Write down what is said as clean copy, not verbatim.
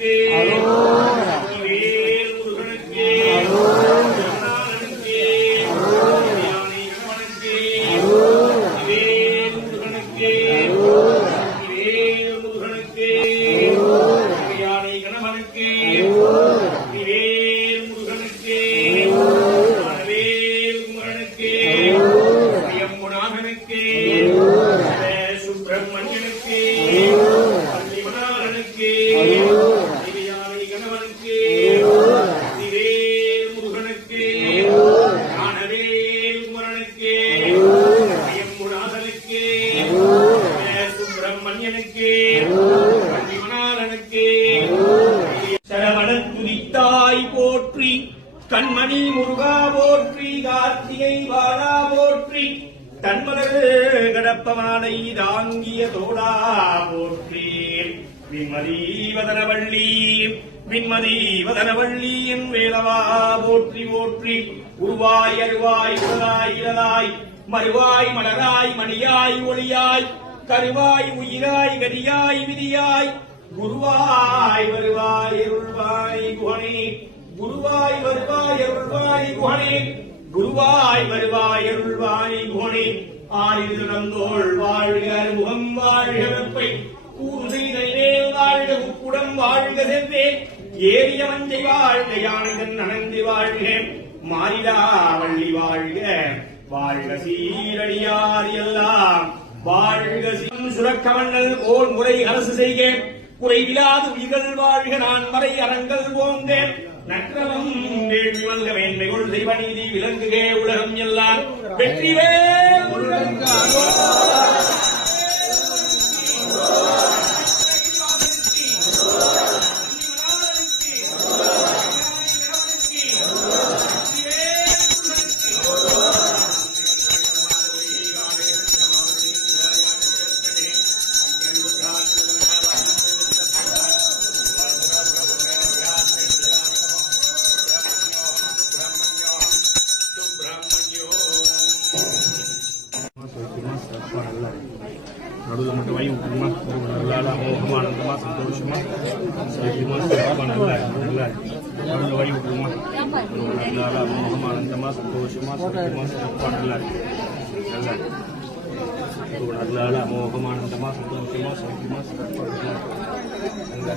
கணவனுக்கு வேல் முருகனுக்கு கருணாளனுக்கு யானை கணவனுக்கு வேல் முருகனுக்கு வேல் முருகனுக்கு யானை கணவனுக்கு வேல் முருகனுக்கு வேல் குமரனுக்கு ஐயம்புநாதனுக்கு சுப்பிரமணியனுக்கு பள்ளிமணாளனுக்கு யானை கணவனுக்கு வேல் முருகனுக்கு ஞானவேல் குமரனுக்கு ஐயம்புநாதனுக்கு சுப்பிரமணியனுக்கு பள்ளிமணாளனுக்கு சரவணன் துதித்தாய் போற்றி கண்மணி முருகா போற்றி கார்த்திகை வாழா போற்றி தன்மலர் கடப்பமானை தாங்கிய தோடா போற்றி விண்மதீவதனவள்ளி என் வேலவா போற்றி போற்றி உருவாய் அருவாய் உடலாய் இளதாய் மறுவாய் மலராய் மணியாய் ஒளியாய் கருவாய் உயிராய் கதியாய் விதியாய் குருவாய் வருவாய் அருள்வாய் குஹனே குருவாய் வருவாய் அருள்வாய் குஹனே குருவாய் வருவாய் அருள்வாய் குஹனே ஆயுத நந்தோள் வாழ்க முகம் வாழ்க வெப்பை கூறு செய்தே வாழ்க உப்புடம் வாழ்க சென்றே ஏறிய மஞ்சை வாழ்க யானைதன் அனந்தி வாழ்க மாறிடா வள்ளி வாழ்க வாழ்க சீரடியார் எல்லாம் வாழ்க சுரக்கமன்னல் ஓர் முறை அரசு செய்க குறைவிலாது உயிர்கள் வாழ்க நான் மறை அரங்கள் போந்தேன் நற்றவம் வேள்வி வல்க மேன்மைகள் தெய்வ நீதி விளங்குகே உலகம் எல்லாம் வெற்றிவேல் முருகன் நடுவில் மட்டும் வாங்கி விட்டுருமா நல்லா மோகமாக ஆனந்தமா சந்தோஷமா சௌக்கியமா சிறப்பாக நல்லா நடுவில் வாங்கி விட்டுருமா நல்லா மோகமாக ஆனந்தமா சந்தோஷமா சௌக்கியமா சிறப்பாக நல்லா நல்லா மோகமாக ஆனந்தமா சந்தோஷமா சௌக்கியமா சிறப்பாக நல்லா